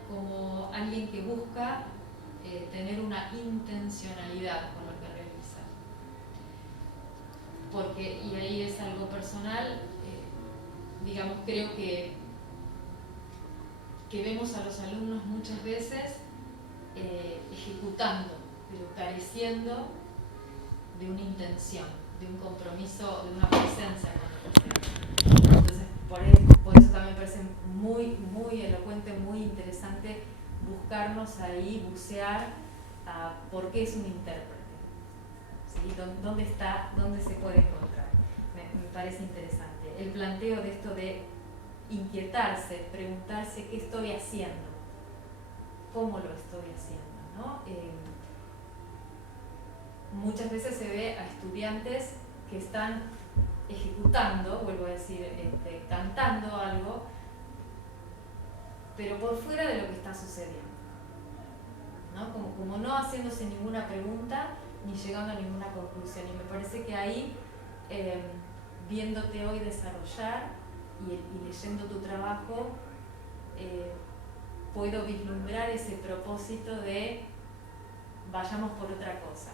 como alguien que busca tener una intencionalidad con lo que realiza. Porque, y ahí es algo personal, digamos, creo que vemos a los alumnos muchas veces ejecutando, pero careciendo de una intención, de un compromiso, de una presencia con lo que se hace. Entonces, por eso también me parece muy, muy elocuente, muy interesante buscarnos ahí, bucear a por qué es un intérprete. ¿sí? ¿Dónde se puede encontrar? Me parece interesante. El planteo de esto de inquietarse, preguntarse qué estoy haciendo, cómo lo estoy haciendo, ¿no? Muchas veces se ve a estudiantes que están ejecutando, vuelvo a decir, cantando algo, pero por fuera de lo que está sucediendo, ¿no? Como no haciéndose ninguna pregunta ni llegando a ninguna conclusión. Y me parece que ahí, viéndote hoy desarrollar y leyendo tu trabajo, puedo vislumbrar ese propósito de vayamos por otra cosa,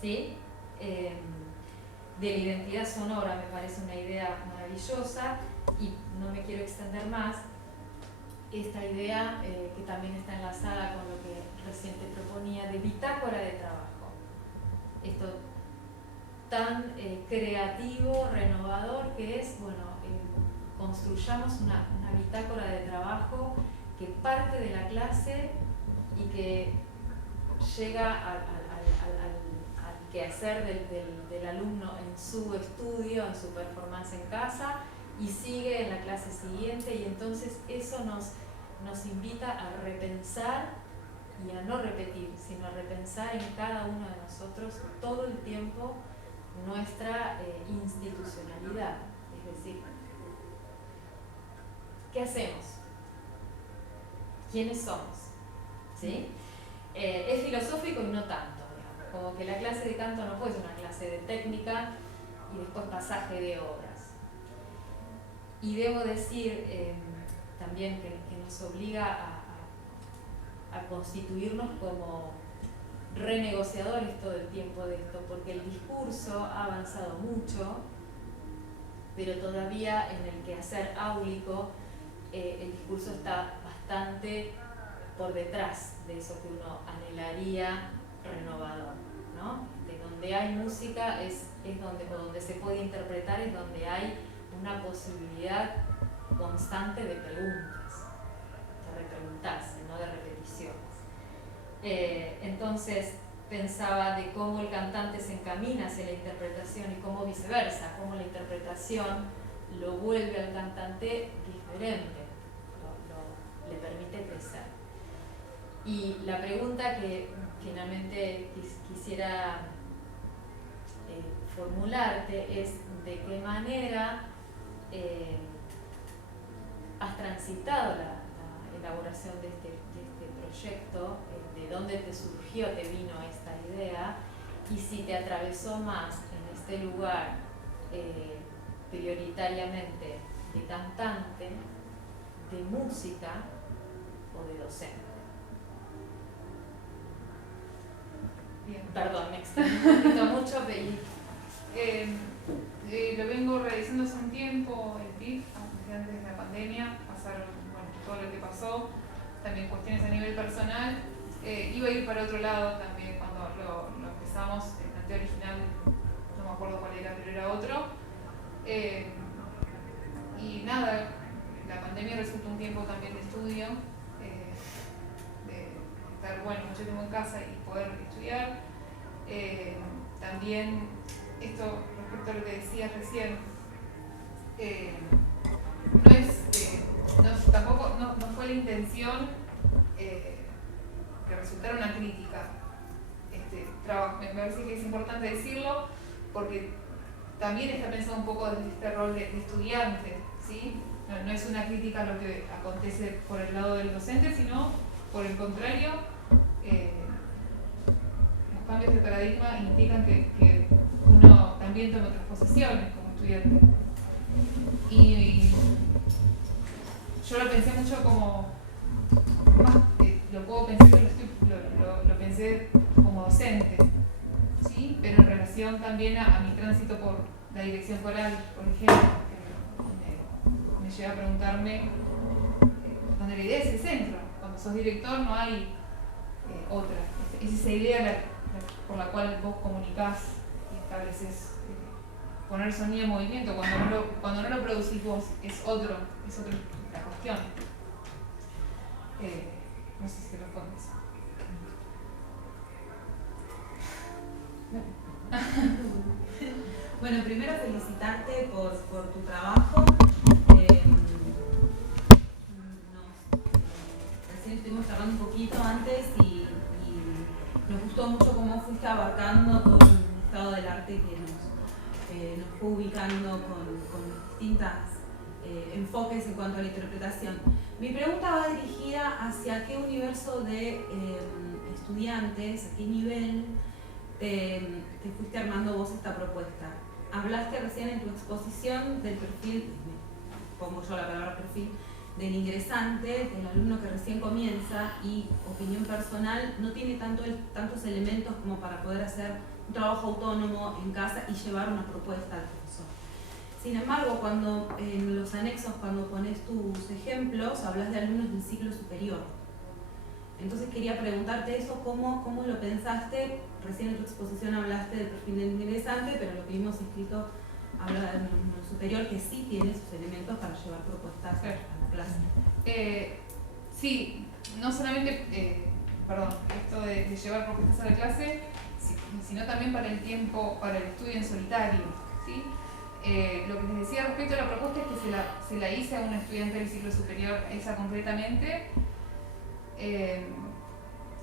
¿sí? De la identidad sonora me parece una idea maravillosa, y no me quiero extender más. Esta idea, que también está enlazada con lo que recién te proponía, de bitácora de trabajo. Esto tan creativo, renovador que es, bueno, construyamos una bitácora de trabajo que parte de la clase y que llega al quehacer del alumno en su estudio, en su performance en casa, y sigue en la clase siguiente, y entonces eso nos invita a repensar y a no repetir, sino a repensar en cada uno de nosotros todo el tiempo nuestra institucionalidad. Es decir, ¿qué hacemos? ¿Quiénes somos? ¿Sí? Es filosófico y no tanto, digamos. Como que la clase de canto no puede ser una clase de técnica y después pasaje de obras. Y debo decir también que nos obliga a constituirnos como renegociadores todo el tiempo de esto, porque el discurso ha avanzado mucho, pero todavía en el quehacer áulico el discurso está bastante por detrás de eso que uno anhelaría renovador, ¿no? De donde hay música es donde se puede interpretar, es donde hay una posibilidad constante de preguntas, de repreguntarse, no de repeticiones. Entonces pensaba de cómo el cantante se encamina hacia la interpretación y cómo viceversa, cómo la interpretación lo vuelve al cantante diferente, le permite crecer. Y la pregunta que finalmente quisiera formularte es: ¿de qué manera has transitado la elaboración de este proyecto? ¿De dónde te surgió, te vino esta idea? Y si te atravesó más en este lugar prioritariamente de cantante, de música o de docente. Bien. Perdón, me extiendo mucho, pero lo vengo realizando hace un tiempo, el TIF, antes de la pandemia. Pasaron, bueno, todo lo que pasó, también cuestiones a nivel personal. Iba a ir para otro lado también cuando lo empezamos. El planteo original, no me acuerdo cuál era, pero era otro. Y nada, la pandemia resultó un tiempo también de estudio, de estar, bueno, mucho tiempo en casa y poder estudiar. También esto respecto a lo que decías recién, no fue la intención que resultara una crítica. Me parece que es importante decirlo porque también está pensado un poco desde este rol de estudiante, ¿sí? No es una crítica a lo que acontece por el lado del docente, sino por el contrario, los cambios de paradigma implican que uno también tome otras posiciones como estudiante. Y yo lo pensé mucho como, lo puedo pensar, lo pensé como docente, ¿sí? Pero en relación también a mi tránsito por la dirección coral, por ejemplo, que me lleva a preguntarme dónde la idea es el centro. Cuando sos director no hay otra. Es esa idea por la cual vos comunicás y estableces poner sonido en movimiento. Cuando no lo producís vos, es otra la cuestión. No sé si te respondes. Bueno, primero felicitarte por tu trabajo. Recién estuvimos charlando un poquito antes y nos gustó mucho cómo fuiste abarcando todo el estado del arte que nos fue ubicando con distintas enfoques en cuanto a la interpretación. Mi pregunta va dirigida hacia qué universo de estudiantes, a qué nivel te fuiste armando vos esta propuesta. Hablaste recién en tu exposición del perfil, pongo yo la palabra perfil, del ingresante, del alumno que recién comienza y, opinión personal, no tiene tantos elementos como para poder hacer un trabajo autónomo en casa y llevar una propuesta al profesor. Sin embargo, cuando en los anexos, cuando pones tus ejemplos, hablas de alumnos del ciclo superior. Entonces quería preguntarte eso, ¿cómo lo pensaste? Recién en tu exposición hablaste del perfil del ingresante, pero lo que vimos escrito habla del alumno superior que sí tiene sus elementos para llevar propuestas a la clase. Sí, no solamente, esto de llevar propuestas a la clase, sino también para el tiempo, para el estudio en solitario, ¿sí? Lo que les decía respecto a la propuesta es que se la hice a una estudiante del ciclo superior, esa concretamente,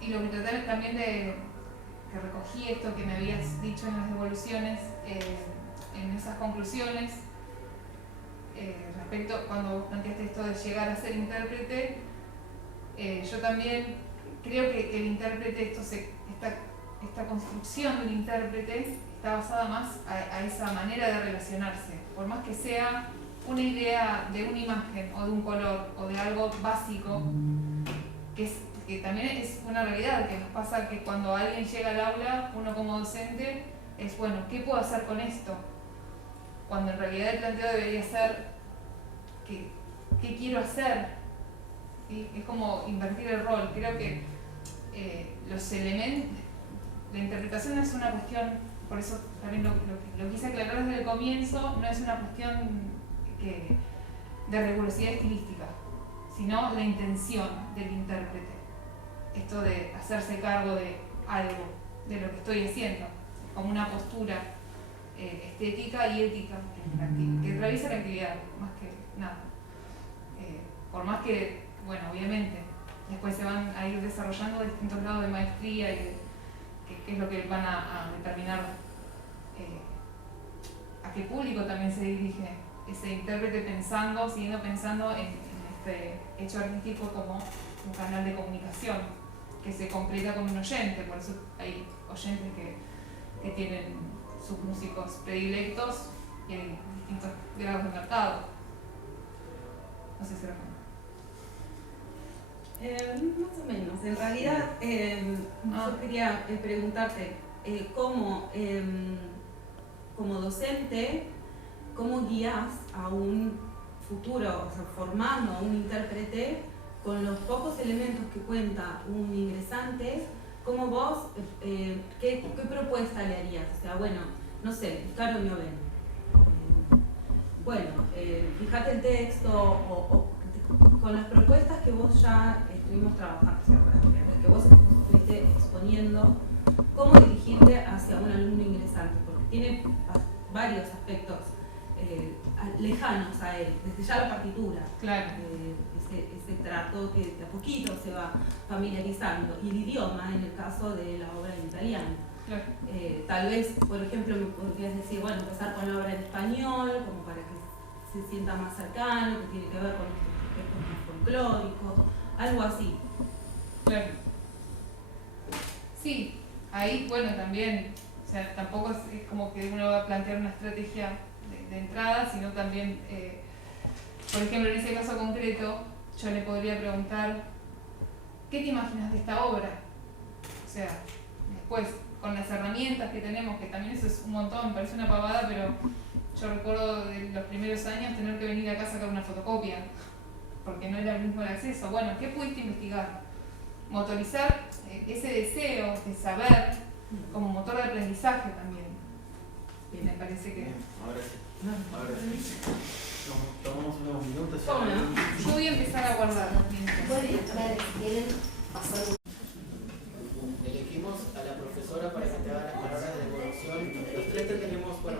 y lo que traté también que recogí esto que me habías dicho en las devoluciones, en esas conclusiones, respecto cuando vos planteaste esto de llegar a ser intérprete, yo también creo que el intérprete, esta construcción del intérprete está basada más a esa manera de relacionarse, por más que sea una idea de una imagen o de un color o de algo básico, que también es una realidad, que nos pasa que cuando alguien llega al aula, uno como docente es, bueno, ¿qué puedo hacer con esto? Cuando en realidad el planteo debería ser, ¿qué quiero hacer? ¿Sí? Es como invertir el rol. Creo que los elementos, la interpretación no es una cuestión, por eso también lo quise aclarar desde el comienzo, no es una cuestión de rigurosidad estilística, sino la intención del intérprete. Esto de hacerse cargo de algo, de lo que estoy haciendo, como una postura estética y ética que realiza la actividad, más que nada. Por más que, bueno, obviamente, después se van a ir desarrollando distintos grados de maestría y que es lo que van a determinar a qué público también se dirige ese intérprete siguiendo pensando en este hecho artístico como un canal de comunicación que se completa con un oyente, por eso hay oyentes que tienen sus músicos predilectos y hay distintos grados de mercado. No sé si era más o menos. En realidad, yo quería preguntarte como docente, ¿cómo guías a un futuro, o sea, formando a un intérprete con los pocos elementos que cuenta un ingresante? ¿Cómo vos, qué propuesta le harías? O sea, bueno, no sé, Caro Miovén. Fíjate el texto o con las propuestas que vos ya estuvimos trabajando, que vos estuviste exponiendo, ¿cómo dirigirte hacia un alumno ingresante? Porque tiene varios aspectos lejanos a él, desde ya la partitura, claro. Ese trato que de a poquito se va familiarizando, y el idioma en el caso de la obra en italiano. Claro. Tal vez, por ejemplo, me podrías decir, bueno, empezar con la obra en español, como para que se sienta más cercano, que tiene que ver con estos aspectos más folclóricos, algo así. Claro. Sí, ahí, bueno, también, o sea, tampoco es como que uno va a plantear una estrategia de entrada, sino también, por ejemplo, en ese caso concreto, yo le podría preguntar, ¿qué te imaginas de esta obra? O sea, después, con las herramientas que tenemos, que también eso es un montón, me parece una pavada, pero yo recuerdo de los primeros años tener que venir a casa con una fotocopia, porque no era el mismo el acceso. Bueno, ¿qué pudiste investigar? Motorizar ese deseo de saber como motor de aprendizaje también. Me parece que... Bien, ahora sí. Tomamos unos minutos. Yo voy a empezar a guardar. Bueno, dale, si quieren pasar. Elegimos a la profesora para que te haga las palabras de devolución. Los tres tenemos, bueno,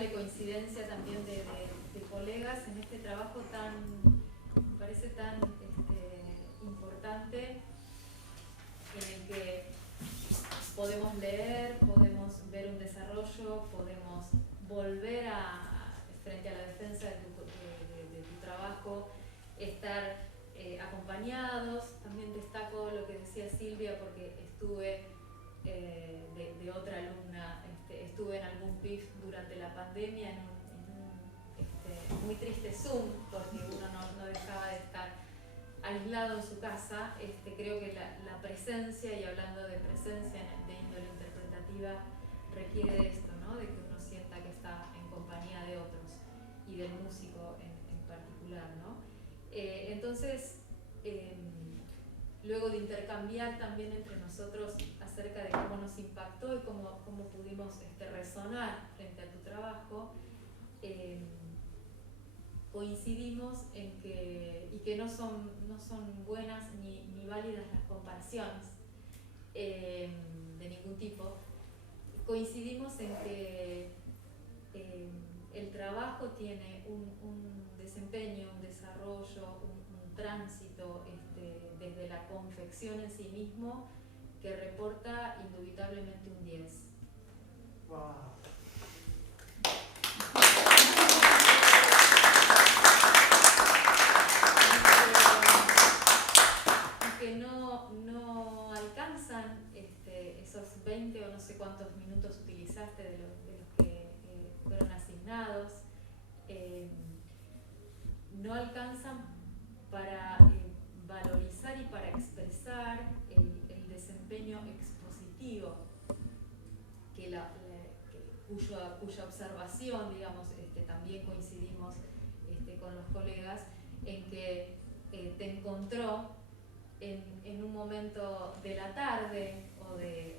notable coincidencia también de colegas en este trabajo me parece tan importante, en el que podemos leer, podemos ver un desarrollo, podemos volver frente a la defensa de tu trabajo, estar acompañados. También destaco lo que decía Silvia, porque estuve de otra alumna, estuve en algún PIF durante la pandemia en un muy triste Zoom, porque uno no dejaba de estar aislado en su casa. Creo que la presencia, y hablando de presencia de índole interpretativa, requiere de esto, ¿no? De que uno sienta que está en compañía de otros y del músico en particular, ¿no? Entonces, luego de intercambiar también entre nosotros acerca de cómo nos impactó y cómo pudimos resonar frente a tu trabajo, coincidimos en que no son buenas ni válidas las comparaciones de ningún tipo. Coincidimos en que el trabajo tiene un desempeño, un desarrollo, un tránsito desde la confección en sí mismo, que reporta indubitablemente un 10. Wow. Que no alcanzan esos 20 o no sé cuántos minutos utilizaste de los que fueron asignados, no alcanzan para valorizar y para expresar el desempeño expositivo cuya observación, digamos, también coincidimos con los colegas en que te encontró en un momento de la tarde o de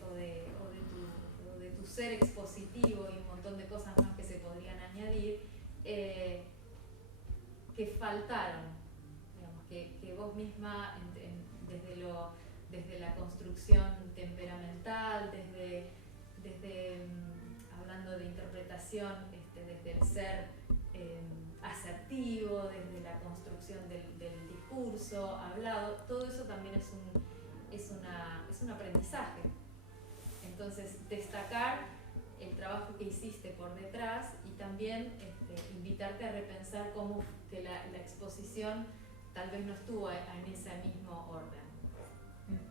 tu ser expositivo y un montón de cosas más que se podrían añadir, que faltaron, digamos, que vos misma desde la construcción temperamental, desde hablando de interpretación, desde el ser asertivo, desde la construcción del discurso hablado, todo eso también es un aprendizaje. Entonces, destacar el trabajo que hiciste por detrás y también invitarte a repensar cómo que la exposición tal vez no estuvo en ese mismo orden.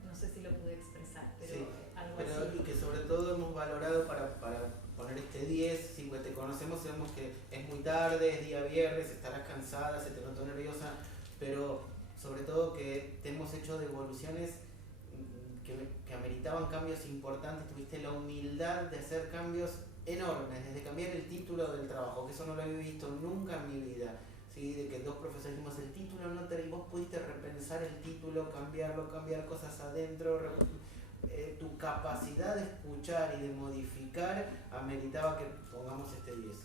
No sé si lo pude expresar, pero sí, algo pero así. Y que sobre todo hemos valorado para poner este 10, si pues te conocemos sabemos que es muy tarde, es día viernes, estarás cansada, se te notó nerviosa, pero sobre todo que te hemos hecho devoluciones que ameritaban cambios importantes, tuviste la humildad de hacer cambios enormes, desde cambiar el título del trabajo, que eso no lo había visto nunca en mi vida, ¿sí? De que dos profesores dijimos el título no te, y vos pudiste repensar el título, cambiarlo, cambiar cosas adentro, tu capacidad de escuchar y de modificar ameritaba que pongamos este 10.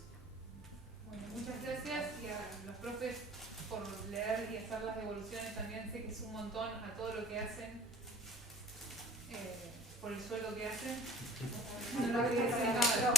Bueno, muchas gracias y a los profes por leer y hacer las devoluciones. También sé que es un montón a todo lo que hacen, por el sueldo que hacen. No lo voy a decir nada.